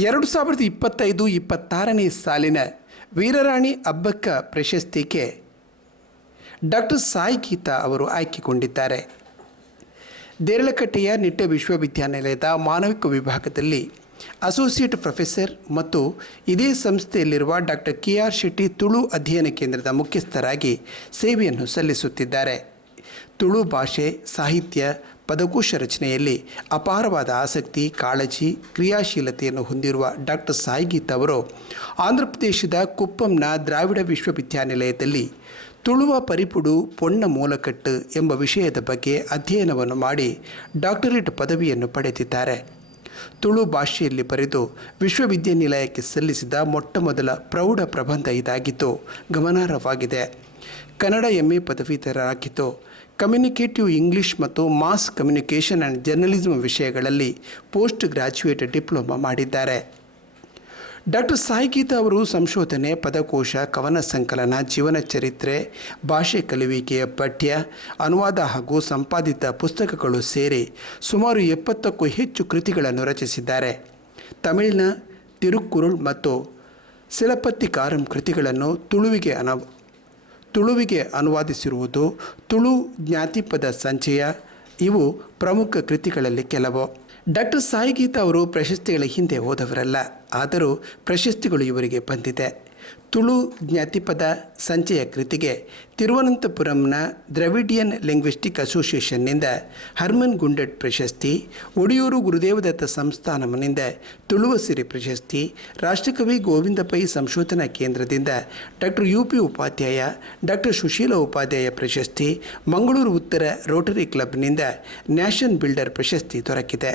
2025-26ನೇ ಸಾಲಿನ ವೀರರಾಣಿ ಅಬ್ಬಕ್ಕ ಪ್ರಶಸ್ತಿಗೆ ಡಾಕ್ಟರ್ ಸಾಯಿ ಗೀತಾ ಅವರು ಆಯ್ಕೆಗೊಂಡಿದ್ದಾರೆ. ದೇರಳಕಟ್ಟೆಯ ನಿಟ್ಟೆ ವಿಶ್ವವಿದ್ಯಾನಿಲಯದ ಮಾನವಿಕ ವಿಭಾಗದಲ್ಲಿ ಅಸೋಸಿಯೇಟ್ ಪ್ರೊಫೆಸರ್ ಮತ್ತು ಇದೇ ಸಂಸ್ಥೆಯಲ್ಲಿರುವ ಡಾಕ್ಟರ್ KR ಶೆಟ್ಟಿ ತುಳು ಅಧ್ಯಯನ ಕೇಂದ್ರದ ಮುಖ್ಯಸ್ಥರಾಗಿ ಸೇವೆಯನ್ನು ಸಲ್ಲಿಸುತ್ತಿದ್ದಾರೆ. ತುಳು ಭಾಷೆ, ಸಾಹಿತ್ಯ, ಪದಕೋಶ ರಚನೆಯಲ್ಲಿ ಅಪಾರವಾದ ಆಸಕ್ತಿ, ಕಾಳಜಿ, ಕ್ರಿಯಾಶೀಲತೆಯನ್ನು ಹೊಂದಿರುವ ಡಾಕ್ಟರ್ ಸಾಯಿ ಗೀತಾ ಅವರು ಆಂಧ್ರಪ್ರದೇಶದ ಕುಪ್ಪಂನ ದ್ರಾವಿಡ ವಿಶ್ವವಿದ್ಯಾನಿಲಯದಲ್ಲಿ ತುಳುವ ಪರಿಪುಡು ಪೊನ್ನ ಮೂಲಕಟ್ಟು ಎಂಬ ವಿಷಯದ ಬಗ್ಗೆ ಅಧ್ಯಯನವನ್ನು ಮಾಡಿ ಡಾಕ್ಟರೇಟ್ ಪದವಿಯನ್ನು ಪಡೆದಿದ್ದಾರೆ. ತುಳು ಭಾಷೆಯಲ್ಲಿ ಬರೆದು ವಿಶ್ವವಿದ್ಯಾನಿಲಯಕ್ಕೆ ಸಲ್ಲಿಸಿದ ಮೊಟ್ಟಮೊದಲ ಪ್ರೌಢ ಪ್ರಬಂಧ ಇದಾಗಿದ್ದು ಗಮನಾರ್ಹವಾಗಿದೆ. ಕನ್ನಡ MA ಪದವೀಧರರಾಗಿದ್ದು ಕಮ್ಯುನಿಕೇಟಿವ್ ಇಂಗ್ಲಿಷ್ ಮತ್ತು ಮಾಸ್ ಕಮ್ಯುನಿಕೇಷನ್ ಆ್ಯಂಡ್ ಜರ್ನಲಿಸಮ್ ವಿಷಯಗಳಲ್ಲಿ ಪೋಸ್ಟ್ ಗ್ರ್ಯಾಜುಯೇಟ್ ಡಿಪ್ಲೊಮಾ ಮಾಡಿದ್ದಾರೆ. ಡಾಕ್ಟರ್ ಸಾಯಿ ಗೀತಾ ಅವರು ಸಂಶೋಧನೆ, ಪದಕೋಶ, ಕವನ ಸಂಕಲನ, ಜೀವನ ಚರಿತ್ರೆ, ಭಾಷೆ ಕಲಿಯುವಿಕೆಯ ಪಠ್ಯ, ಅನುವಾದ ಹಾಗೂ ಸಂಪಾದಿತ ಪುಸ್ತಕಗಳು ಸೇರಿ ಸುಮಾರು 70ಕ್ಕೂ ಹೆಚ್ಚು ಕೃತಿಗಳನ್ನು ರಚಿಸಿದ್ದಾರೆ. ತಮಿಳಿನ ತಿರುಕ್ಕುರುಳ್ ಮತ್ತು ಸಿಲಪತ್ತಿಕಾರಂ ಕೃತಿಗಳನ್ನು ತುಳುವಿಗೆ ಅನುವಾದಿಸಿರುವುದು. ತುಳು ಜ್ಞಾತಿಪದ ಸಂಚಯ ಇವು ಪ್ರಮುಖ ಕೃತಿಗಳಲ್ಲಿ ಕೆಲವು. ಡಾಕ್ಟರ್ ಸಾಯಿ ಗೀತಾ ಅವರು ಪ್ರಶಸ್ತಿಗಳ ಹಿಂದೆ ಹೋದವರಲ್ಲ, ಆದರೂ ಪ್ರಶಸ್ತಿಗಳು ಇವರಿಗೆ ಬಂದಿದೆ. ತುಳು ಜ್ಞಾತಿಪದ ಸಂಚಯ ಕೃತಿಗೆ ತಿರುವನಂತಪುರಂನ ದ್ರವಿಡಿಯನ್ ಲಿಂಗ್ವಿಸ್ಟಿಕ್ ಅಸೋಸಿಯೇಷನ್ನಿಂದ ಹರ್ಮನ್ ಗುಂಡೆಟ್ ಪ್ರಶಸ್ತಿ, ಒಡಿಯೂರು ಗುರುದೇವದತ್ತ ಸಂಸ್ಥಾನಂನಿಂದ ತುಳುವಸಿರಿ ಪ್ರಶಸ್ತಿ, ರಾಷ್ಟ್ರಕವಿ ಗೋವಿಂದ ಪೈ ಸಂಶೋಧನಾ ಕೇಂದ್ರದಿಂದ doctor UP Upadhyaya, doctor Sushila Upadhyaya ಪ್ರಶಸ್ತಿ, ಮಂಗಳೂರು ಉತ್ತರ ರೋಟರಿ ಕ್ಲಬ್ನಿಂದ ನ್ಯಾಷನ್ ಬಿಲ್ಡರ್ ಪ್ರಶಸ್ತಿ ದೊರಕಿದೆ.